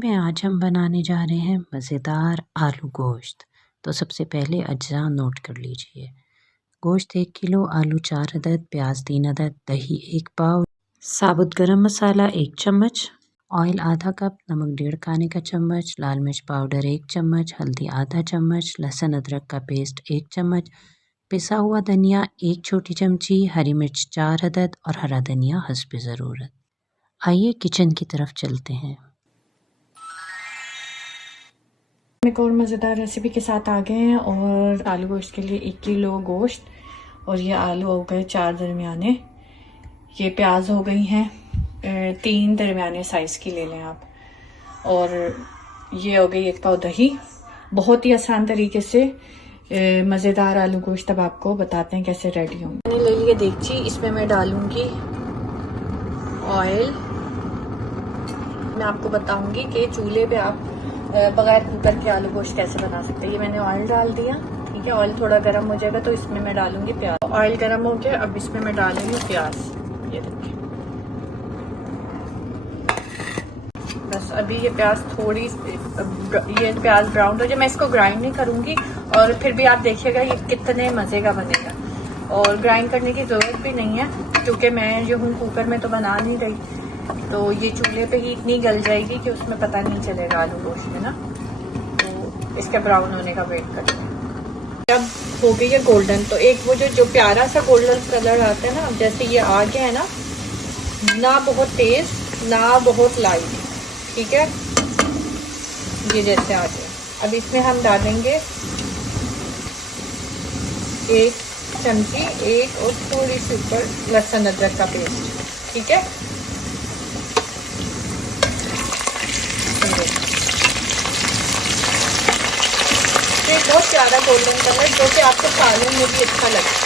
में आज हम बनाने जा रहे हैं मज़ेदार आलू गोश्त। तो सबसे पहले अज्जा नोट कर लीजिए। गोश्त 1 किलो, आलू 4 अदद, प्याज 3 अदद, दही 1 पाव, साबुत गरम मसाला 1 चम्मच, ऑयल आधा कप, नमक 1.5 खाने का चम्मच, लाल मिर्च पाउडर 1 चम्मच, हल्दी आधा चम्मच, लहसुन अदरक का पेस्ट 1 चम्मच, पिसा हुआ धनिया 1 छोटी चमची, हरी मिर्च 4 अदद और हरा धनिया हस्ब ज़रूरत। आइए किचन की तरफ चलते हैं। एक और मज़ेदार रेसिपी के साथ आ गए हैं। और आलू गोश्त के लिए 1 किलो गोश्त, और ये आलू हो गए 4 दरमियाने, ये प्याज हो गई हैं 3 दरमियाने साइज़ की ले लें आप, और ये हो गई 1 पाव दही। बहुत ही आसान तरीके से मज़ेदार आलू गोश्त अब आपको बताते हैं कैसे रेडी होंगे। मैंने ले लिया देगची, इसमें मैं डालूंगी ऑयल। मैं आपको बताऊंगी कि चूल्हे पे आप बगैर कुकर के आलू गोश्त कैसे बना सकते हैं। ये मैंने ऑयल डाल दिया, ठीक है। ऑयल थोड़ा गर्म हो जाएगा तो इसमें मैं डालूंगी प्याज। ऑयल गर्म हो गया, अब इसमें मैं डालूंगी प्याज। ये देखिए, बस अभी ये प्याज थोड़ी, ये प्याज ब्राउन हो जाए। मैं इसको ग्राइंड नहीं करूंगी, और फिर भी आप देखिएगा ये कितने मज़े का बनेगा। और ग्राइंड करने की ज़रूरत भी नहीं है, क्योंकि मैं जो हूँ कुकर में तो बना नहीं रही, तो ये चूल्हे पे ही इतनी गल जाएगी कि उसमें पता नहीं चलेगा आलू गोश्त में ना। तो इसके ब्राउन होने का वेट करते हैं। जब हो गई है गोल्डन, तो एक वो जो प्यारा सा गोल्डन कलर आता है ना, जैसे ये आ गया है ना बहुत तेज ना बहुत लाइट, ठीक है, ये जैसे आ गया। अब इसमें हम डालेंगे 1 चमची, 1 और थोड़ी सी ऊपर लहसुन अदरक का पेस्ट, ठीक है। बहुत प्यारा गोल्डन कलर, जो कि आपको सालन में भी अच्छा लगता है।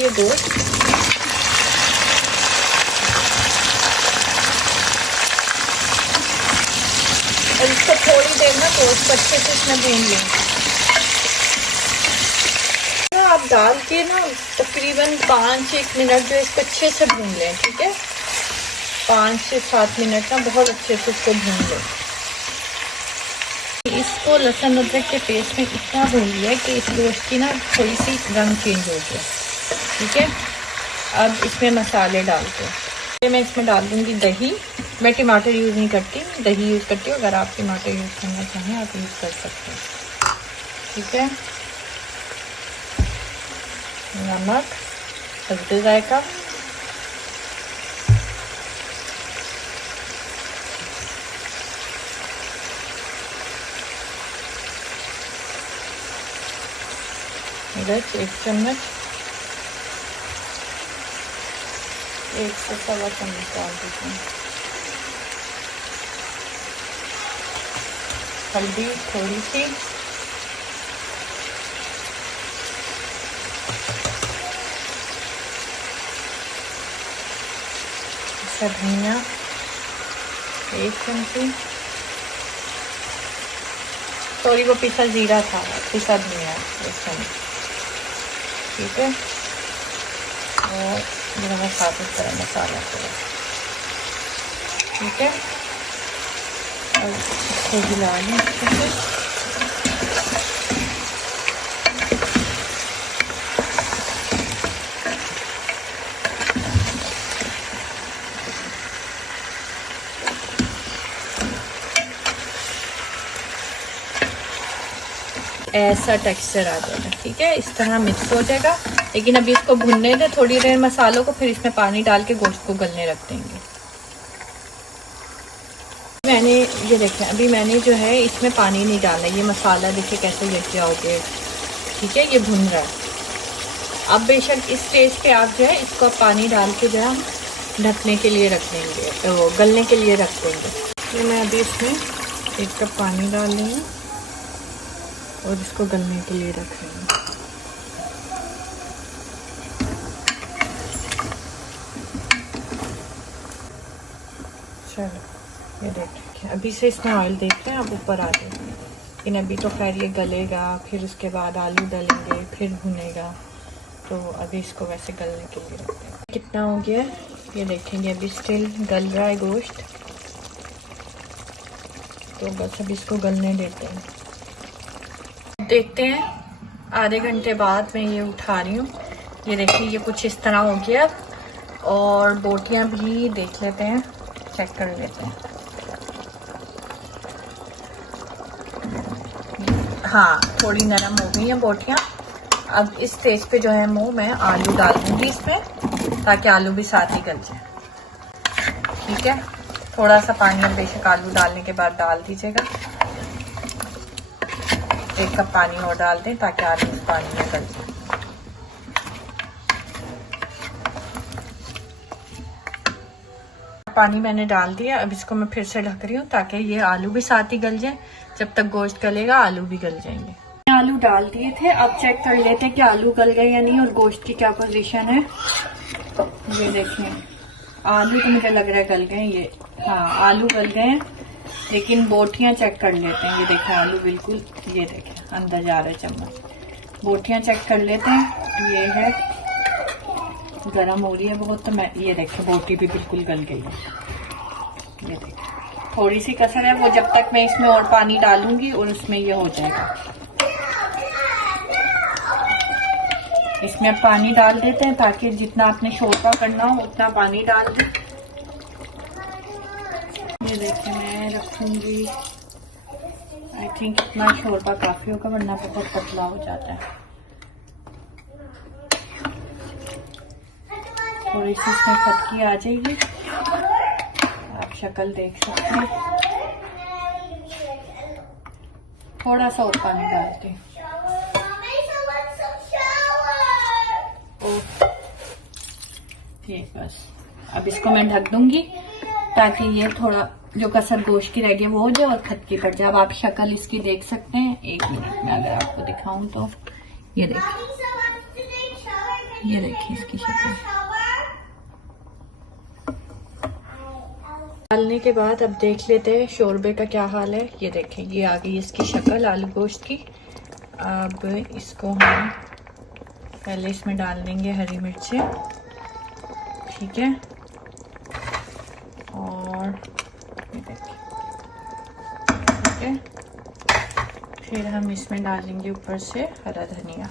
ये गोश्त और इसको थोड़ी देर ना गोश्त अच्छे से इसमें भून लेंगे। आप डाल के ना तकरीबन 5-1 मिनट जो इसको अच्छे से भून लें, ठीक है। 5 से 7 मिनट ना बहुत अच्छे से इसको भून लें। इसको लहसुन अदरक के पेस्ट में इतना भून लिया कि इस गोश्त की ना थोड़ी सी रंग चेंज हो गया, ठीक है। अब इसमें मसाले डालते हैं। मैं इसमें डाल दूँगी दही। मैं टमाटर यूज़ नहीं करती, दही यूज़ करती हूँ। अगर आप टमाटर यूज़ करना चाहें आप यूज़ कर सकते हैं, ठीक है। नमक, हल्दी, जायका, मिर्च 1 चम्मच, 1 से 1.25 चम्मच डाल दीजिए। हल्दी थोड़ी सी, धनिया 1 चमची, सॉरी वो पिसा जीरा था, पिसा धनिया 1 चम्मच, ठीक है। और मेरा साबुत गरम मसाला थोड़ा, ठीक है। और इसको हिला लें अच्छे से। ऐसा टेक्सचर आ जाएगा, ठीक है। इस तरह मिक्स हो जाएगा। लेकिन अभी इसको भुनने दें थोड़ी देर मसालों को, फिर इसमें पानी डाल के गोश्त को गलने रख देंगे। मैंने ये देखें, अभी मैंने जो है इसमें पानी नहीं डाला। ये मसाला देखिए कैसे लेके आओगे, ठीक है। ये भुन रहा है। अब बेशक इस स्टेज पे आप जो है इसको पानी डाल के जो है हम ढकने के लिए रख देंगे, तो गलने के लिए रख देंगे। तो मैं अभी इसमें 1 कप पानी डाल रही हूँ और इसको गलने के लिए रख रही हूँ। चलो ये देखिए, अभी से इसमें ऑयल देखते हैं, आप ऊपर आ जाए। लेकिन अभी तो खैर ये गलेगा, फिर उसके बाद आलू डालेंगे, फिर भुनेगा। तो अभी इसको वैसे गलने के लिए रखते हैं। कितना हो गया है ये देखेंगे। अभी स्टिल गल रहा है गोश्त, तो बस अब इसको गलने देते हैं। देखते हैं आधे घंटे बाद मैं ये उठा रही हूँ। ये देखिए ये कुछ इस तरह हो गया। और बोटियाँ भी देख लेते हैं, चेक कर लेते हैं। हाँ, थोड़ी नरम हो गई हैं बोटियाँ। अब इस स्टेज पे जो है मैं आलू डाल दूँगी इसमें, ताकि आलू भी साथ ही गल जाए। ठीक है, थोड़ा सा पानी अब बेशक आलू डालने के बाद डाल दीजिएगा। 1 कप पानी और डाल दें ताकि आलू इस पानी में गल जाए। पानी मैंने डाल दिया। अब इसको मैं फिर से ढक रही हूँ ताकि ये आलू भी साथ ही गल जाए। जब तक गोश्त गलेगा आलू भी गल जाएंगे। आलू डाल दिए थे, अब चेक कर लेते हैं कि आलू गल गए या नहीं और गोश्त की क्या पोजीशन है। ये देखें, आलू तो मुझे लग रहा है गल गए। ये हाँ, आलू गल गए हैं, लेकिन बोटियां चेक कर लेते हैं। ये देखें आलू बिल्कुल, ये देखें अंदर जा रहा है चम्मच। बोटियां चेक कर लेते हैं। ये है, गरम हो रही है बहुत, तो मैं ये देखें बोटी भी बिल्कुल गल गई है। ये देखें थोड़ी सी कसर है, वो जब तक मैं इसमें और पानी डालूंगी और उसमें ये हो जाएगा। इसमें अब पानी डाल देते हैं ताकि जितना आपने शोरबा करना हो उतना पानी डाल दें। ये देखिए मैं रखूंगी, आई थिंक इतना शोरबा काफी होगा, वरना बहुत पतला हो जाता है। थोड़ी सी इसमें खटकी आ जाएगी, आप शक्ल देख सकते हैं। थोड़ा सा और पानी डालते हैं। ये बस, अब इसको मैं ढक दूंगी ताकि ये थोड़ा जो कसर गोश्त की रह गई वो हो जाए और खटकी पड़ जाए। अब आप शक्ल इसकी देख सकते हैं। 1 मिनट में अगर आपको दिखाऊं तो ये देखिए इसकी शक्ल। डालने के बाद अब देख लेते हैं शोरबे का क्या हाल है। ये देखें ये आ गई इसकी शक्ल आलू गोश्त की। अब इसको हम पहले इसमें डाल देंगे हरी मिर्चें, ठीक है, और ये देखिए, ठीक है, फिर हम इसमें डालेंगे ऊपर से हरा धनिया।